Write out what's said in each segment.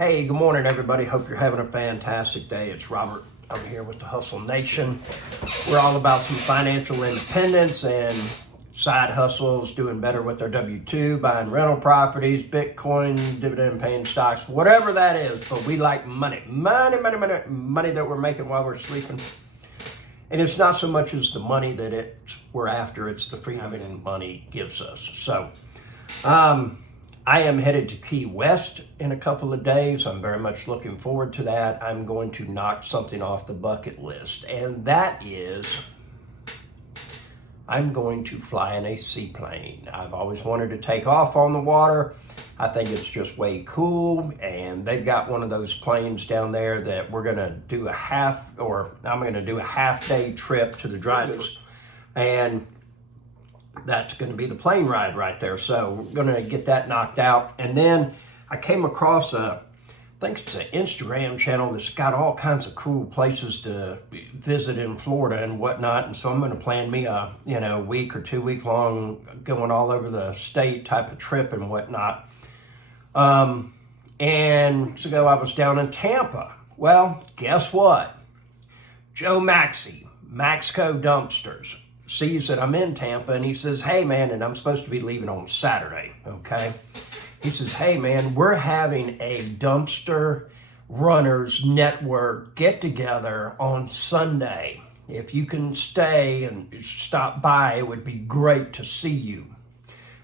Hey, good morning, everybody. Hope you're having a fantastic day. It's Robert. I'm here with the Hustle Nation. We're all about some financial independence and side hustles, doing better with our W-2, buying rental properties, Bitcoin, dividend-paying stocks, whatever that is. But we like money that we're making while we're sleeping. And it's not so much as the money that we're after, it's the freedom that money gives us. So, I am headed to Key West in a couple of days. I'm very much looking forward to that. I'm going to knock something off the bucket list, and that is I'm going to fly in a seaplane. I've always wanted to take off on the water. I think it's just way cool, and they've got one of those planes down there that we're going to do I'm going to do a half-day trip to the drivers, and that's going to be the plane ride right there. So we're going to get that knocked out. And then I came across I think it's an Instagram channel that's got all kinds of cool places to visit in Florida and whatnot. And so I'm going to plan me a week or 2 week long going all over the state type of trip and whatnot. And weeks ago I was down in Tampa. Well, guess what? Joe Maxco Dumpsters sees that I'm in Tampa, and he says, hey man, and I'm supposed to be leaving on Saturday, okay? He says, hey man, we're having a dumpster Runners Network get together on Sunday. If you can stay and stop by, it would be great to see you.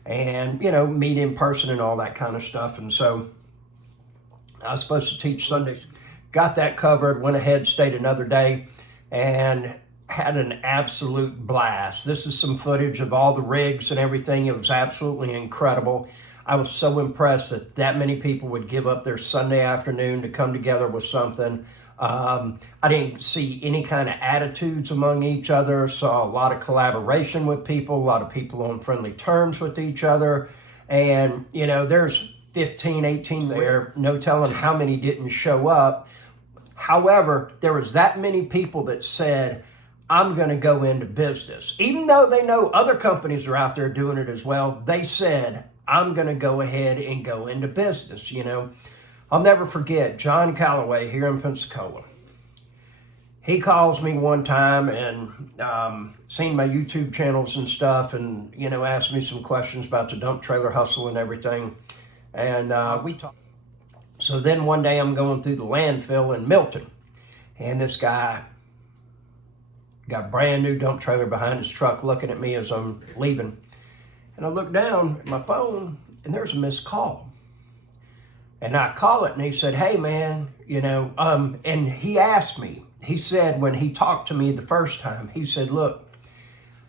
And, meet in person and all that kind of stuff. And so I was supposed to teach Sundays. Got that covered, went ahead, stayed another day, and had an absolute blast. This is some footage of all the rigs and everything. It was absolutely incredible. I was so impressed that many people would give up their Sunday afternoon to come together with something. I didn't see any kind of attitudes among each other. Saw a lot of collaboration with people, a lot of people on friendly terms with each other. And, there's 15, 18 there, no telling how many didn't show up. However, there was that many people that said, I'm going to go into business. Even though they know other companies are out there doing it as well, they said, I'm going to go ahead and go into business, I'll never forget John Calloway here in Pensacola. He calls me one time and seen my YouTube channels and stuff, and, asked me some questions about the dump trailer hustle and everything. And we talked. So then one day I'm going through the landfill in Milton, and this guy got a brand new dump trailer behind his truck looking at me as I'm leaving. And I look down at my phone and there's a missed call. And I call it and he said, hey man, and he asked me, he said when he talked to me the first time, he said, look,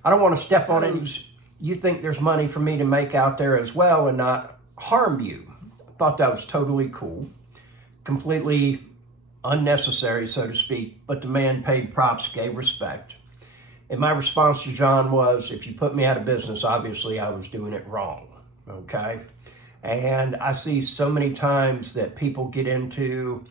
I don't want to step on it. You think there's money for me to make out there as well and not harm you. I thought that was totally cool. Completely unnecessary, so to speak, but the man paid props, gave respect. And my response to John was, if you put me out of business, obviously I was doing it wrong, okay? And I see so many times that people get into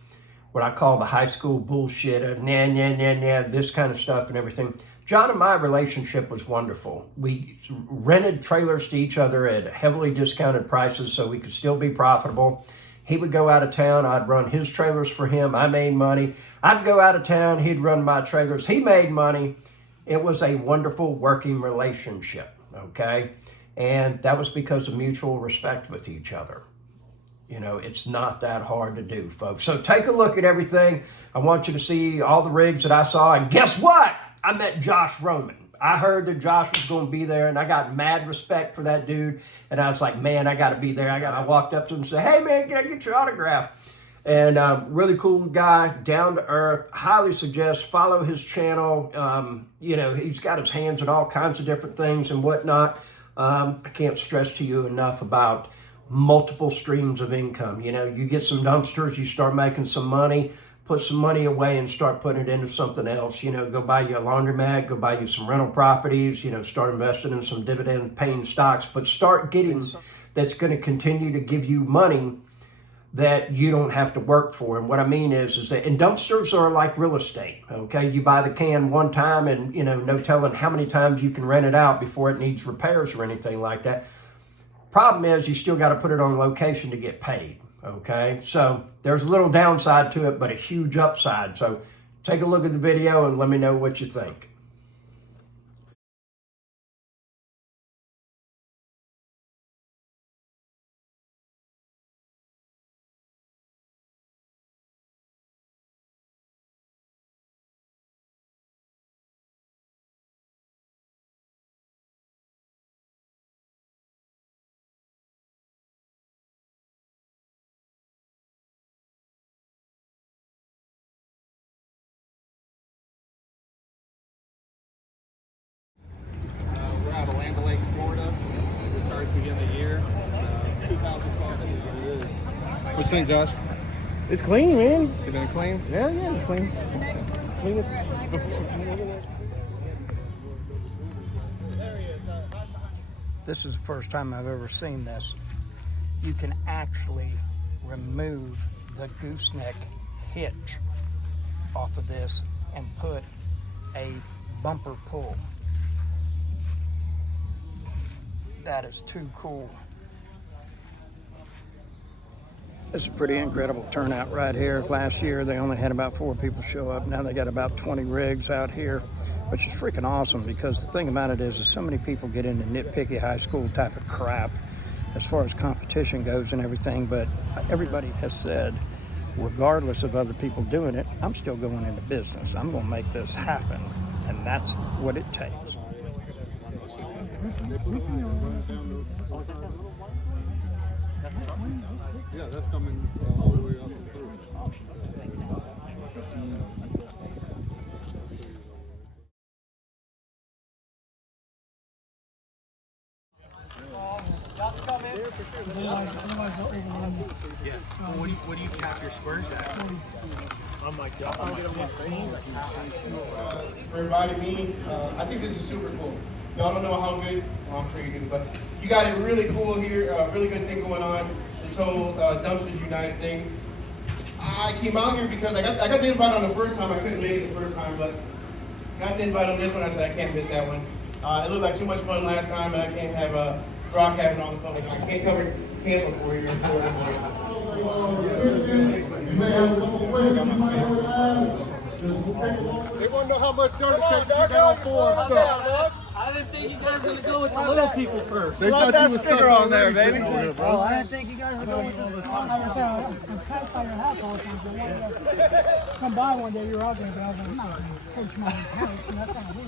what I call the high school bullshit of this kind of stuff and everything. John and my relationship was wonderful. We rented trailers to each other at heavily discounted prices so we could still be profitable. He would go out of town. I'd run his trailers for him. I made money. I'd go out of town. He'd run my trailers. He made money. It was a wonderful working relationship, okay? And that was because of mutual respect with each other. It's not that hard to do, folks. So take a look at everything. I want you to see all the rigs that I saw. And guess what? I met Josh Roman. I heard that Josh was going to be there, and I got mad respect for that dude. And I was like, man, I got to be there. I walked up to him and said, hey, man, can I get your autograph? And really cool guy, down to earth. Highly suggest follow his channel. He's got his hands in all kinds of different things and whatnot. I can't stress to you enough about multiple streams of income. You get some dumpsters, you start making some money. Put some money away and start putting it into something else. Go buy you a laundromat, go buy you some rental properties, start investing in some dividend-paying stocks, but start getting that's going to continue to give you money that you don't have to work for. And what I mean is that, and dumpsters are like real estate, okay? You buy the can one time and, no telling how many times you can rent it out before it needs repairs or anything like that. Problem is you still got to put it on location to get paid. Okay, so there's a little downside to it, but a huge upside. So take a look at the video and let me know what you think. We're out of Land O'Lakes, Florida. We started at the beginning of the year. It's 2012. What you think, Josh? It's clean, man. Has it been clean? Yeah, it's clean. Clean it. This is the first time I've ever seen this. You can actually remove the gooseneck hitch off of this and put a bumper pull. That is too cool. This is a pretty incredible turnout right here. Last year they only had about 4 people show up. Now they got about 20 rigs out here, which is freaking awesome, because the thing about it is so many people get into nitpicky high school type of crap as far as competition goes and everything, but everybody has said, regardless of other people doing it, I'm still going into business. I'm going to make this happen, and that's what it takes. Yeah, that's coming all the way up and through. Yeah. What do you cap your squares at? I'm like, For inviting me. I think this is super cool. Y'all don't know how good, well, I'm sure you do, but you got it really cool here, really good thing going on. This whole Dumpsters Unite thing. I came out here because I got the invite on the first time. I couldn't make it the first time, but got the invite on this one. I said I can't miss that one. It looked like too much fun last time, and I can't have Brock having all the fun. I can't cover Tampa for you. You may have a couple questions. You might want to ask. They want to know how much dirt it takes to get on 4 and stuff. I didn't think you guys were going to go with the little people first. They thought you was sticker on there, baby. Oh, I didn't think you guys were going to the I'm passed by your house all the time. So I wanted to come by one day, you were out there, but I was like, I'm not going to coach my house, and that's not who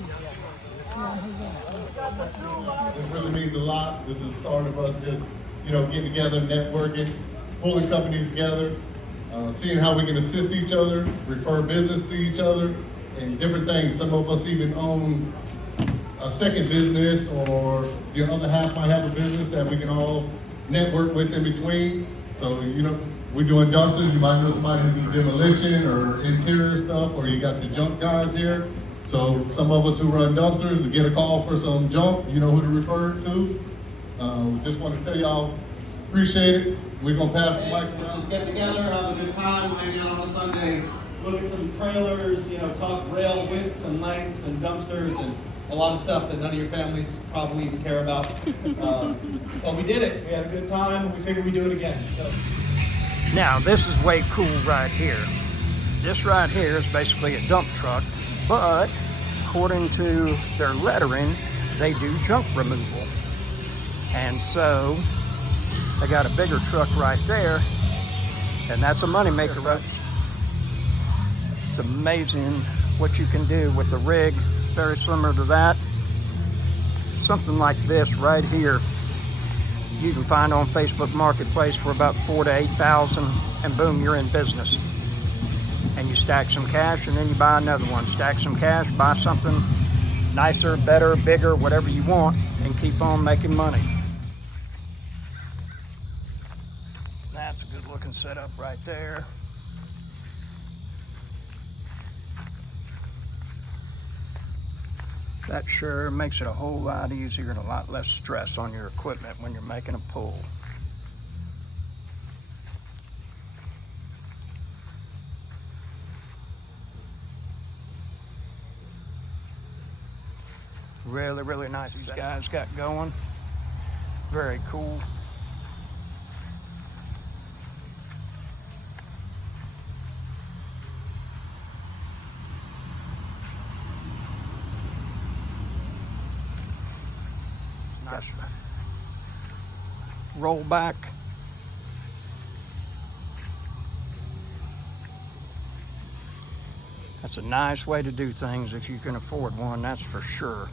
This really means a lot. This is the start of us just, getting together, networking, pulling companies together, seeing how we can assist each other, refer business to each other, and different things. Some of us even own a second business, or the other half might have a business that we can all network with in between. So, we're doing dumpsters. You might know somebody who do demolition or interior stuff, or you got the junk guys here. So some of us who run dumpsters, to get a call for some junk, you know who to refer to. We just want to tell y'all, appreciate it. We're going to pass the mic. Let's just get together, have a good time, hang out on a Sunday, look at some trailers, talk rail widths and lengths and dumpsters and a lot of stuff that none of your families probably even care about. But we did it. We had a good time, and we figured we'd do it again. So. Now, this is way cool right here. This right here is basically a dump truck, but according to their lettering, they do junk removal. And so they got a bigger truck right there, and that's a moneymaker, right? It's amazing what you can do with the rig, very similar to that. Something like this right here, you can find on Facebook Marketplace for about $4,000 to $8,000, and boom, you're in business. And you stack some cash, and then you buy another one. Stack some cash, buy something nicer, better, bigger, whatever you want, and keep on making money. That's a good looking setup right there. That sure makes it a whole lot easier and a lot less stress on your equipment when you're making a pull. Really, really nice these guys got going. Very cool. Nice roll back. That's a nice way to do things if you can afford one, that's for sure.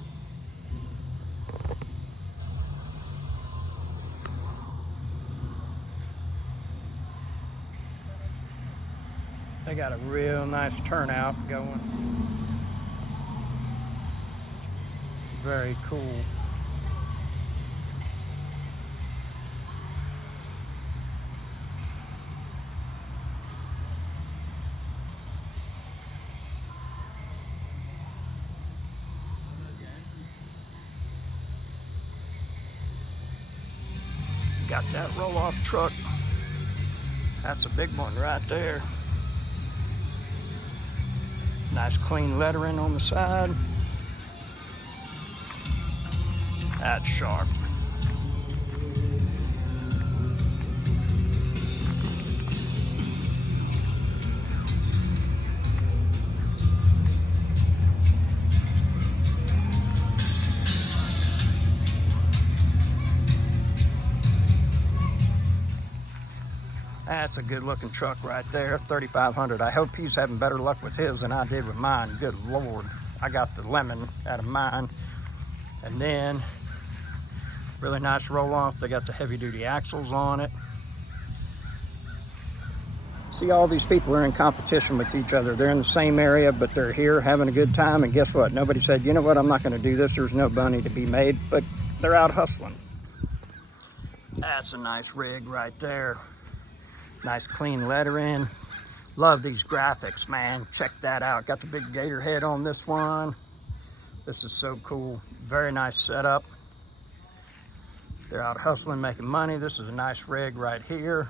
They got a real nice turnout going. Very cool. Got that roll-off truck. That's a big one right there. Nice clean lettering on the side. That's sharp. That's a good looking truck right there, 3,500. I hope he's having better luck with his than I did with mine. Good Lord. I got the lemon out of mine. And then, really nice roll off. They got the heavy duty axles on it. See, all these people are in competition with each other. They're in the same area, but they're here having a good time. And guess what? Nobody said, you know what, I'm not gonna do this. There's no money to be made, but they're out hustling. That's a nice rig right there. Nice clean lettering. Love these graphics, man. Check that out. Got the big gator head on this one. This is so cool. Very nice setup. They're out hustling, making money. This is a nice rig right here.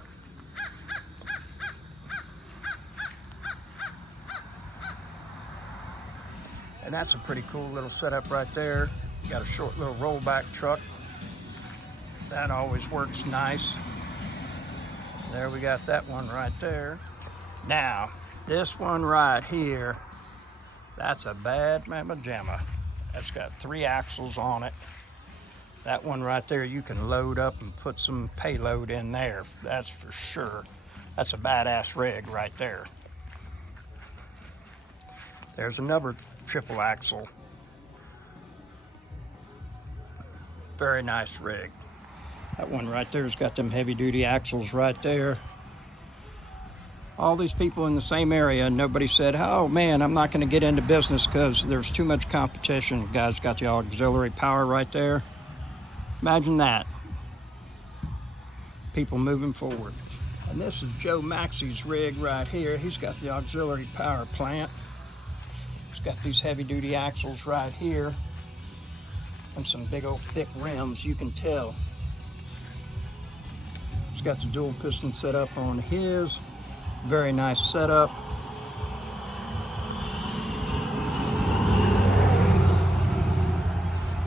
And that's a pretty cool little setup right there. Got a short little rollback truck. That always works nice. There we got that one right there. Now, this one right here, that's a bad mamma jamma. That's got 3 axles on it. That one right there, you can load up and put some payload in there. That's for sure. That's a badass rig right there. There's another triple axle. Very nice rig. That one right there's got them heavy duty axles right there. All these people in the same area, and nobody said, oh man, I'm not gonna get into business because there's too much competition. The guy's got the auxiliary power right there. Imagine that. People moving forward. And this is Joe Maxey's rig right here. He's got the auxiliary power plant. He's got these heavy duty axles right here and some big old thick rims, you can tell. He's got the dual piston set up on his. Very nice setup.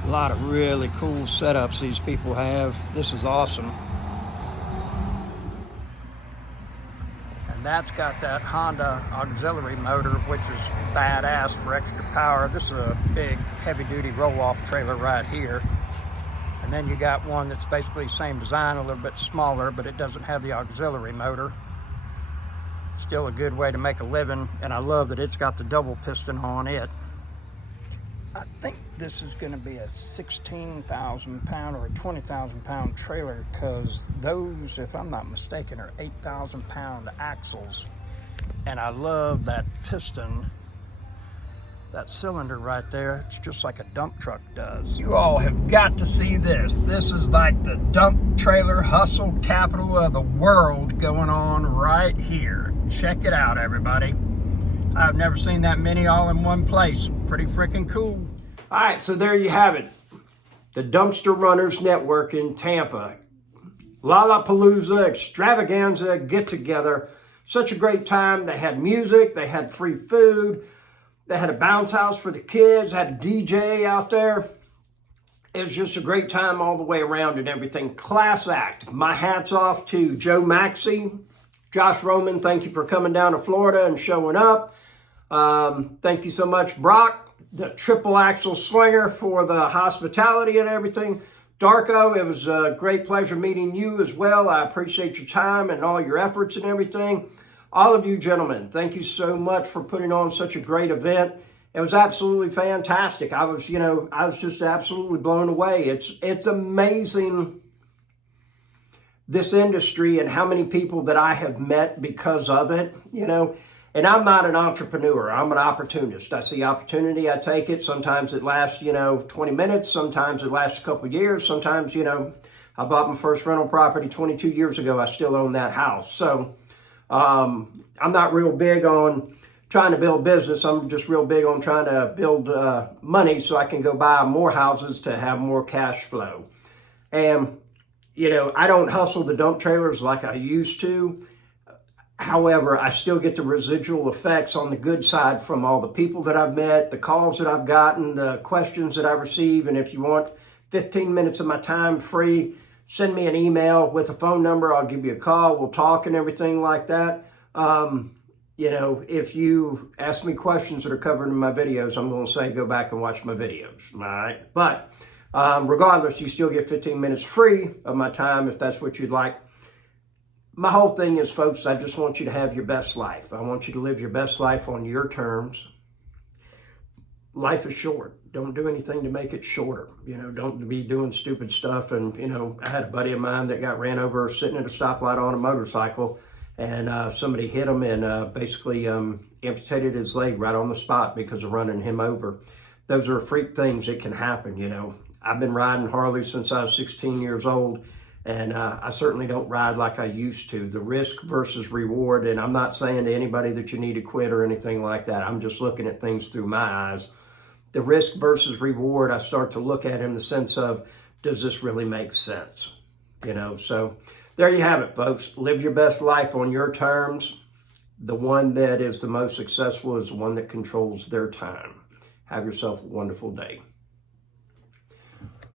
A lot of really cool setups these people have. This is awesome. And that's got that Honda auxiliary motor, which is badass for extra power. This is a big heavy duty roll-off trailer right here. And then you got one that's basically the same design, a little bit smaller, but it doesn't have the auxiliary motor. Still a good way to make a living, and I love that it's got the double piston on it. I think this is going to be a 16,000 pound or a 20,000 pound trailer, because those, if I'm not mistaken, are 8,000 pound axles. And I love that piston, that cylinder right there. It's just like a dump truck does. You all have got to see this. This is like the dump trailer hustle capital of the world going on right here. Check it out, everybody. I've never seen that many all in one place. Pretty freaking cool. All right, so there you have it. The Dumpster Runners Network in Tampa. Lollapalooza, extravaganza, get together. Such a great time. They had music, they had free food, they had a bounce house for the kids, had a DJ out there. It was just a great time all the way around and everything. Class act. My hat's off to Joe Maxey. Josh Roman, thank you for coming down to Florida and showing up. Thank you so much, Brock, the triple axle slinger, for the hospitality and everything. Darko, it was a great pleasure meeting you as well. I appreciate your time and all your efforts and everything. All of you gentlemen, thank you so much for putting on such a great event. It was absolutely fantastic. I was just absolutely blown away. It's amazing, this industry, and how many people that I have met because of it, And I'm not an entrepreneur. I'm an opportunist. I see opportunity, I take it. Sometimes it lasts, 20 minutes. Sometimes it lasts a couple of years. Sometimes, I bought my first rental property 22 years ago. I still own that house. So I'm not real big on trying to build business. I'm just real big on trying to build money so I can go buy more houses to have more cash flow. And, I don't hustle the dump trailers like I used to. However, I still get the residual effects on the good side from all the people that I've met, the calls that I've gotten, the questions that I receive. And if you want 15 minutes of my time free, send me an email with a phone number. I'll give you a call. We'll talk and everything like that. If you ask me questions that are covered in my videos, I'm going to say go back and watch my videos. All right. But regardless, you still get 15 minutes free of my time if that's what you'd like. My whole thing is, folks, I just want you to have your best life. I want you to live your best life on your terms. Life is short. Don't do anything to make it shorter. Don't be doing stupid stuff. And, I had a buddy of mine that got ran over sitting at a stoplight on a motorcycle, and somebody hit him and basically amputated his leg right on the spot because of running him over. Those are freak things that can happen, I've been riding Harley since I was 16 years old. And I certainly don't ride like I used to. The risk versus reward, and I'm not saying to anybody that you need to quit or anything like that. I'm just looking at things through my eyes. The risk versus reward, I start to look at in the sense of, does this really make sense? So there you have it, folks. Live your best life on your terms. The one that is the most successful is the one that controls their time. Have yourself a wonderful day.